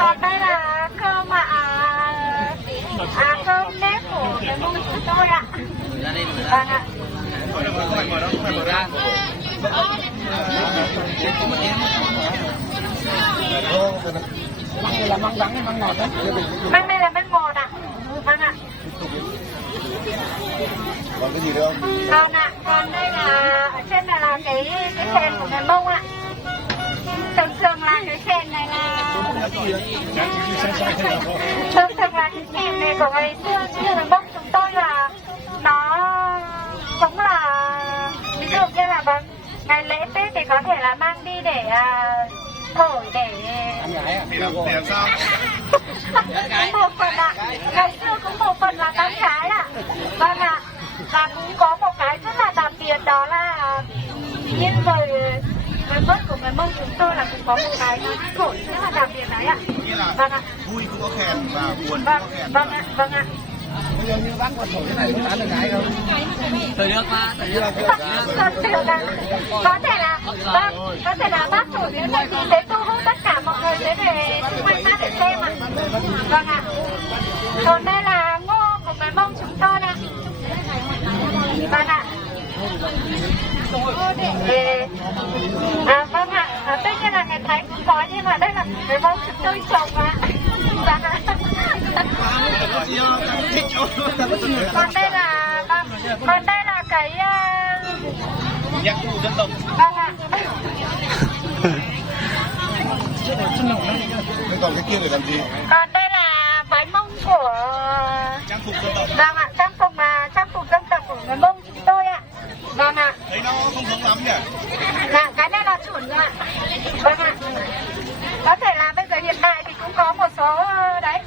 Còn đây là cơm cơm nếp của cái mông chúng tôi ạ. Vâng ạ. Măng này là măng đắng hay măng ngọt đấy? Măng này là măng ngọt ạ. Vâng ạ. Còn cái gì nữa không? Vâng ạ. Còn đây là ở trên này là cái chèn của người Mông ạ. Thường là cái chèn này là thường là cái chèn này của ngày xưa như người Mông chúng tôi là nó cũng là ví dụ như là ngày lễ Tết thì có thể là mang đi để thổi để Ăn gái à? Để làm sao? Một phần ạ. Ngày xưa cũng một phần là tán gái ạ. Vâng ạ. Và cũng có một cái rất là đặc biệt đó là như người mất của người Mông chúng tôi là cũng có một cái thổi rất là đặc biệt đấy ạ. Vâng ạ. Vui cũng có khen và buồn cũng Vâng, có khen. vâng ạ, vâng ạ. Bây giờ như bác còn thổi cái này có tán được gái không? Thời được mà, thời được. Có thể là vâng, có thể là bác thổi đến đây thì sẽ thu hút tất cả mọi người sẽ về xung quanh bác để xem ạ. Vâng ạ. Còn đây là ngô của người Mông chúng tôi ạ. Vâng ạ. Vâng ạ. Tuy nhiên là người Thái cũng có nhưng mà đây là người Mông chúng tôi trồng ạ. Vâng ạ. Còn đây là cái Nhạc cụ dân tộc. vâng ạ. Thế còn cái kia để làm gì? Còn đây là váy Mông của Trang phục dân tộc. vâng ạ, trang phục dân tộc của người Mông chúng tôi ạ. Vâng ạ. Thấy nó không giống lắm nhỉ? Dạ, cái này là chuẩn ạ. Vâng ạ. Có thể là bây giờ hiện tại thì cũng có một số đấy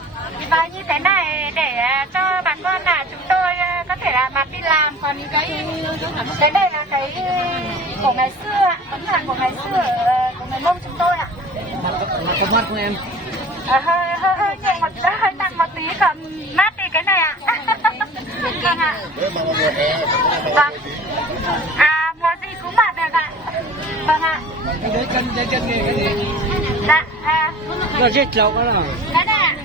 và như thế này để cho bà con là chúng tôi có thể là mặc đi làm. Còn cái này là cái của ngày xưa ạ, vẫn là của ngày xưa của người Mông chúng tôi ạ. Có mắt của em. Hơi nhẹ một hơi nặng một tí, còn mát thì cái này ạ. Vâng ạ. Đấy mà mùa hè. Vâng. Mùa gì cũng mặc được ạ. Vâng ạ. Cái chân nghề cái gì? Dạ. Nó rất lâu đó rồi. Cái này ạ.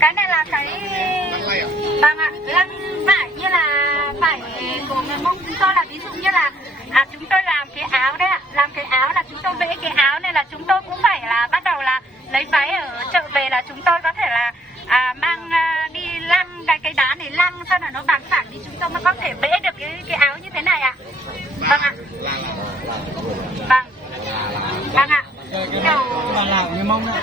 Cái này là cái vâng ạ, lăng vải như là vải của người Mông chúng tôi là ví dụ như là chúng tôi làm cái áo đấy ạ, làm cái áo là chúng tôi vẽ cái áo này là chúng tôi cũng phải là bắt đầu là lấy váy ở chợ về là chúng tôi có thể là mang đi lăn cái đá này lăn sao là nó bằng phẳng thì chúng tôi mới có thể vẽ được cái áo như thế này ạ. Vâng ạ. Vâng. Vâng ạ. Là người Mông đấy.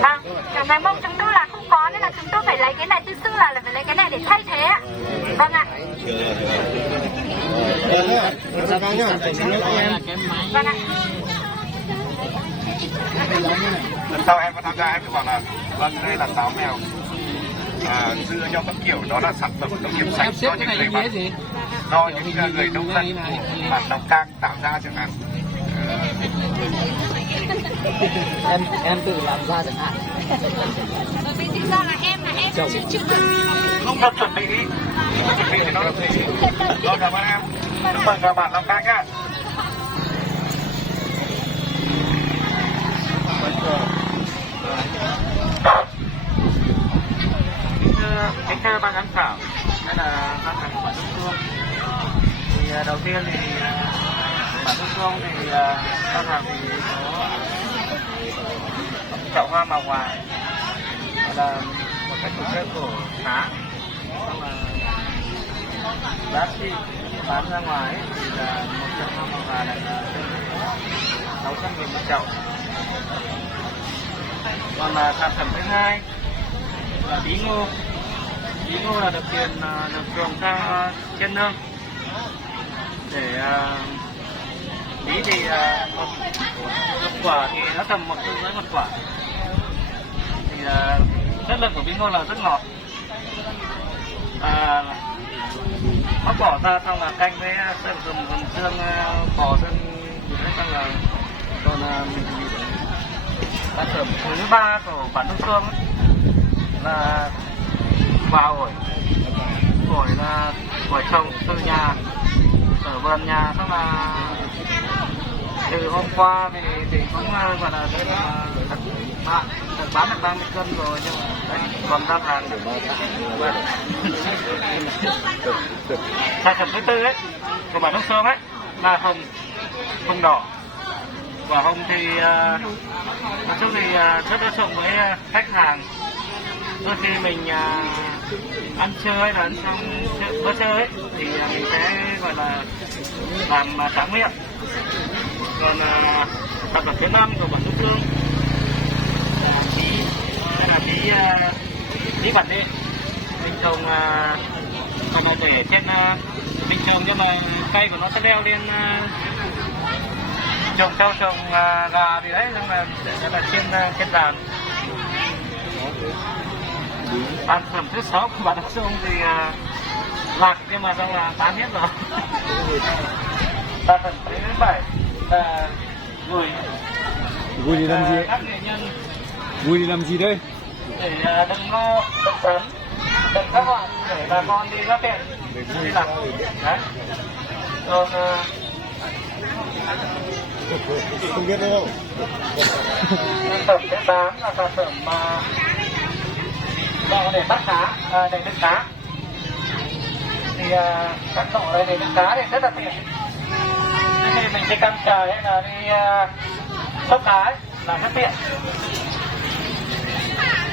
Vâng, kiểu người Mông chúng tôi là không có nên là chúng tôi phải lấy cái này, từ xưa là phải lấy cái này để thay thế ạ. Vâng ạ. Vâng ạ. Lần sau em có tham gia em sẽ bảo là vâng đây là táo mèo dưa nho các kiểu, đó là sản phẩm nông nghiệp sạch do những người bạn, do những người nông dân bản Đồng Cang tạo ra chẳng hạn. Em tự làm ra chẳng hạn. Vì lý do là em chưa Không cần chuẩn bị thì nó làm gì. Rồi cảm ơn em. Chúc mừng các bạn Đồng Cang nhá. Kính thưa ban giám khảo, đây là ban giám khảo Đông Phương. Thì đầu tiên thì bản Đông Phương thì ban giám thì có chậu hoa màu ngoài là một cái trục cây cổ khá, xong là giá trị bán ra ngoài thì là một chậu hoa màu ngoài này là 600.000 một chậu. Còn sản phẩm thứ hai là bí ngô. Bí ngô là được trồng sang trên nương để bí thì một quả thì nó tầm 1 kg một quả. Thì chất lượng của bí ngô là rất ngọt. Nó bỏ ra xong là canh với sơn dùng xương bò sơn gì đấy, xong là còn sản phẩm thứ ba của bản Đông Phương là quả ổi. Ổi là quả trồng từ nhà, vườn nhà, tức là từ hôm qua thì cũng gọi là được bán được 30 cân rồi, nhưng mà đấy, còn đang hàng để sản phẩm thứ tư ấy của bản Đông Sơn ấy là hồng đỏ. Quả hồng thì nói chung thì rất ưa chuộng với khách hàng. Đôi khi mình ăn chơi hay là ăn xong bữa chơi ấy, thì mình sẽ gọi là làm tráng miệng. Còn sản phẩm thứ 5 của bản Đông Sơn là tí bẩn đi. Mình trồng còn là để trên mình trồng, nhưng mà cây của nó sẽ leo lên trồng trâu trồng gà gì đấy, nhưng mà sẽ là trên đàn. Sản phẩm thứ 6 của bản Đông Sơn thì lạc, nhưng mà xong là bán hết rồi. Sản phẩm thứ 7 là gùi. Gùi đi làm gì? Các nghệ nhân Gùi đi làm gì đây? để đựng ngô, đựng sắn, đựng các loại để bà con đi ra tiện đi làm. Đấy. Còn Không biết đâu. sản phẩm thứ 8 là sản phẩm lọ để bắt cá, để đựng cá. Thì các lọ này để đựng cá thì rất là tiện. Thì mình chỉ cắm trời hay là đi xúc cá ấy, là rất tiện.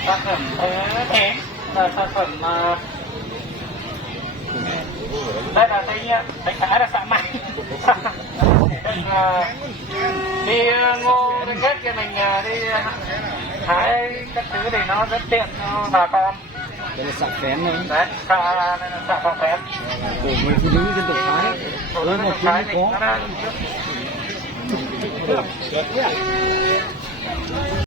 Sản phẩm thứ 9 là sản phẩm đây là đánh cá là xạ mày. Đi ngô đi hết kia mình đi hái các thứ thì nó rất tiện cho bà con. Đây là sạc phén thôi. Đấy, xạ này là xạ phòng phén. Của người phụ nữ dân tộc Thái. Lớn một Thái cái thì có. nó đang